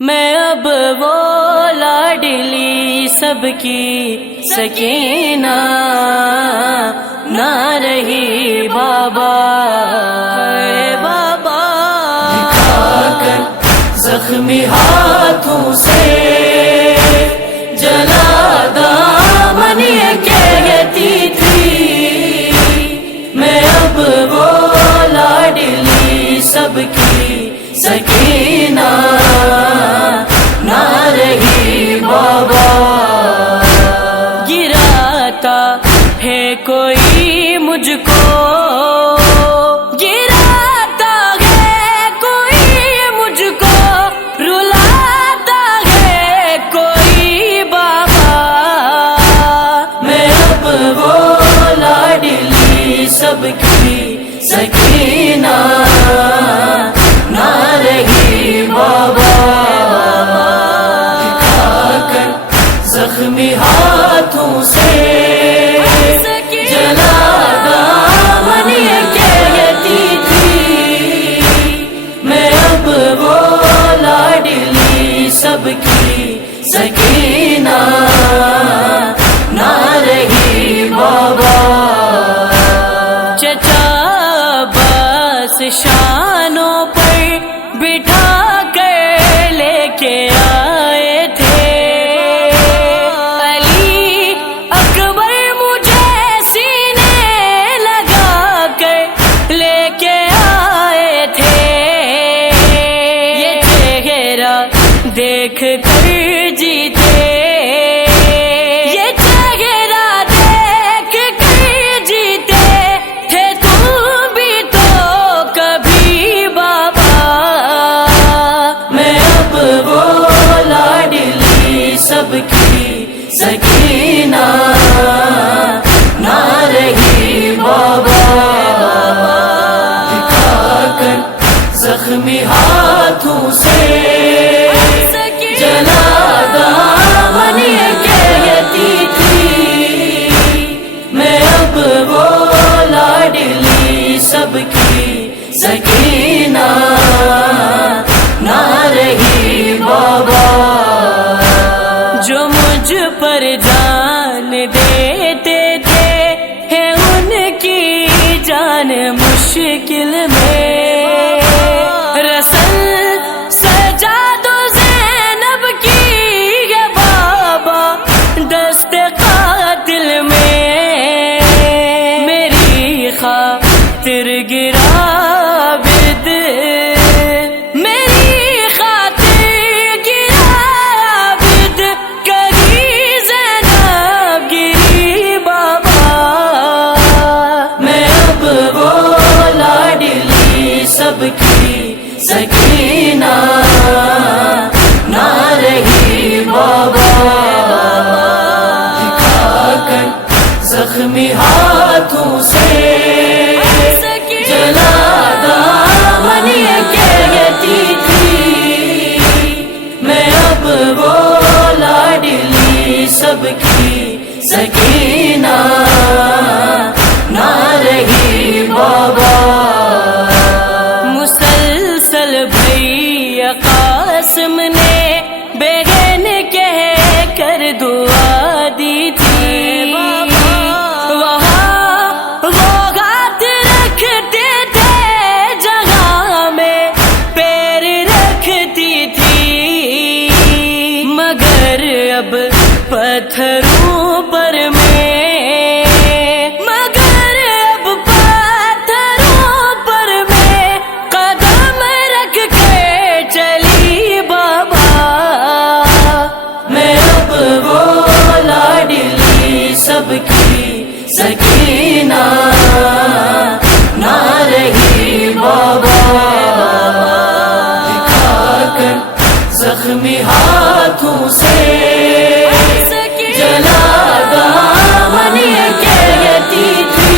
میں اب وہ لاڈلی سب کی سکینہ نہ رہی بابا، اے بابا دکھا کر زخمی ہاتھوں سے جلا دامن یہ کہتی تھی، میں اب وہ لاڈلی سب کی سکینہ نہ رہی بابا، گراتا ہے کوئی مجھ کو، گراتا ہے کوئی مجھ کو، رلاتا ہے کوئی بابا، میں اب وہ لاڈلی سب کی سکینہ نہ رہی بابا، دکھا کر زخمی ہاتھوں سے جلا دامن یہ کہتی تھی، میں اب وہ لاڈلی سب کی سکینہ نہ رہی بابا، چچا بس شانوں پر بٹھا کر لے کے آئے تھے، علی اکبر مجھے سینے لگا کر لے کے آئے تھے، یہ چہرہ دیکھ کر جیتے، یہ چہرہ دیکھ کر جیتے تھے تم بھی تو کبھی بابا، میں اب وہ لاڈلی سب کی سکینہ نہ رہی بابا، دکھا کر زخمی ہاتھوں سے جلا دامن یہ کہتی تھی، میں اب وہ لاڈلی سب کی سکینہ نہ رہی بابا، جو مجھ پر جان دیتے تھے ہے ان کی جان مشکل میں، رسل سجاد و زینب کی ہے بابا دست قاتل میں، میری خاطر گرا عابد، میری خاطر گرا عابد، کبھی زینب گری بابا، میں اب وہ لاڈلی سب کی سکینہ نہ رہی بابا، دکھا کر زخمی ہاتھوں سے جلا دامن یہ کہتی تھی، میں اب وہ لاڈلی سب کی سکینہ نہ رہی بابا، مسلسل بھیا قاسم نے بہن کہہ کر دعا دی تھی، وہاں وہ ہاتھ رکھتے تھے جہاں میں پیر رکھتی تھی، مگر اب پتھروں پر میں، مگر اب پتھروں پر میں قدم رکھ کے چلی بابا، میں اب وہ لاڈلی سب کی سکینہ نہ رہی بابا، دکھا کر زخمی ہاتھوں سے جلا دامن یہ کہتی تھی،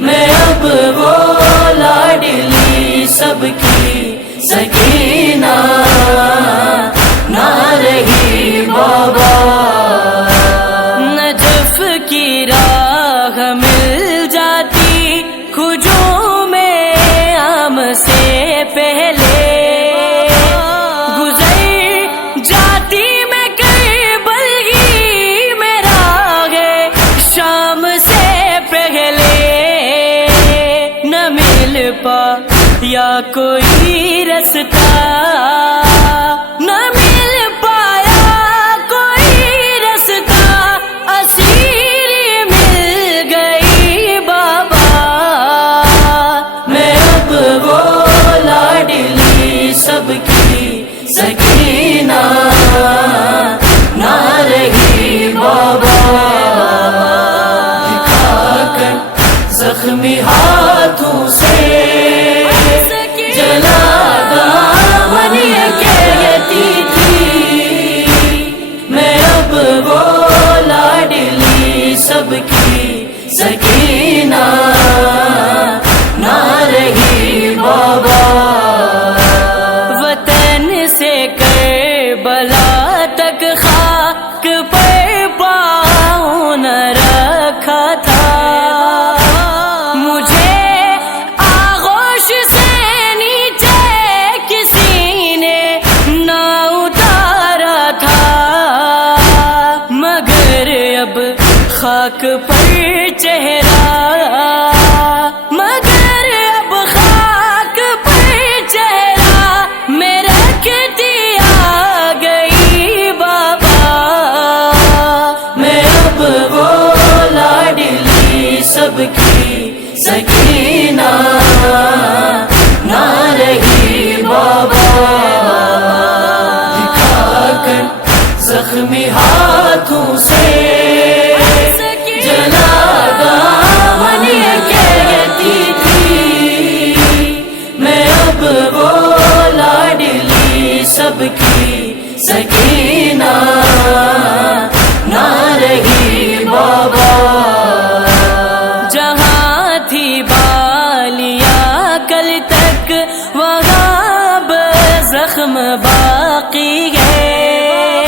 میں اب وہ لاڈلی سب کی سکینہ نہ رہی بابا، نجف کی راہ مل جاتی ہجوم میں آم سے پہلے، کوئی رستہ نہ مل پایا کوئی رستہ، اسیری مل گئی بابا، میں اب وہ لاڈلی سب کی سکینہ نہ رہی بابا، دکھا کر زخمی ہاتھوں سے جلا دامن یہ کہتی تھی، میں اب وہ لاڈلی سب کی سکینہ نہ رہی بابا، وطن سے کربلا تک خاک پر پاؤں نہ رکھا تھا، خاک پر چہرہ، مگر اب خاک پر چہرہ میں رکھتی آ گئی بابا، میں اب وہ لاڈلی سب کی سکینہ نہ رہی بابا، دکھا کر زخمی ہاتھوں سے سب کی سکینہ نہ رہی بابا، جہاں تھی بالیاں کل تک وہاں بس زخم باقی ہے،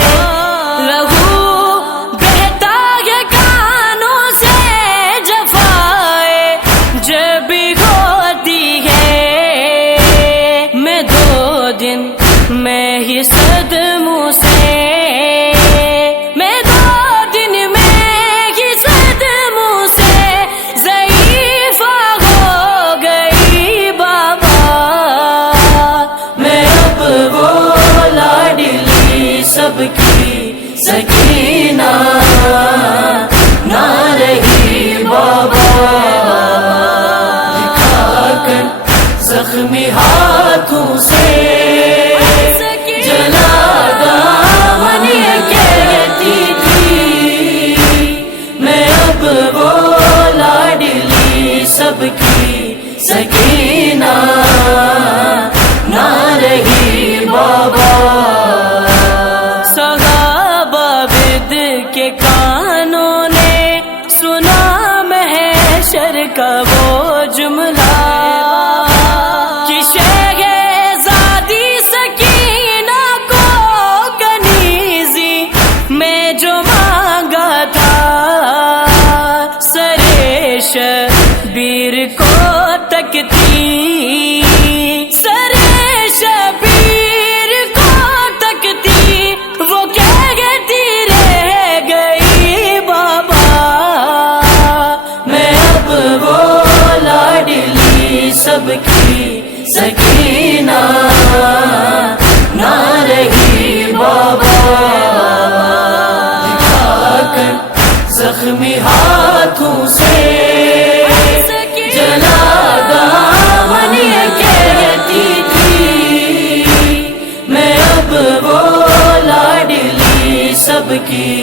لہو بہتا ہے کانوں سے جفائے جب ہوتی ہے، میں 2 دن میں ہی صدموں سے، میں 2 دن میں ہی صدموں سے ضعیفہ ہو گئی بابا، میں اب وہ لاڈلی سب کی سکینہ نہ رہی بابا، دکھا کر زخمی ہاتھوں سے سب کی سکینہ نہ رہی بابا، صحابہ بد کے کانوں نے سنا محشر کا وہ جملہ کہ شہزادی سکینہ کو کنیزی میں جو مانگا تھا، سریش شبیر کو تکتی، سر شبیر کو تکتی، وہ کہتی رہ گئی بابا، میں اب وہ لاڈلی سب کی سکینہ نہ رہی بابا، دکھا کر زخمی ہاتھوں سے سب کی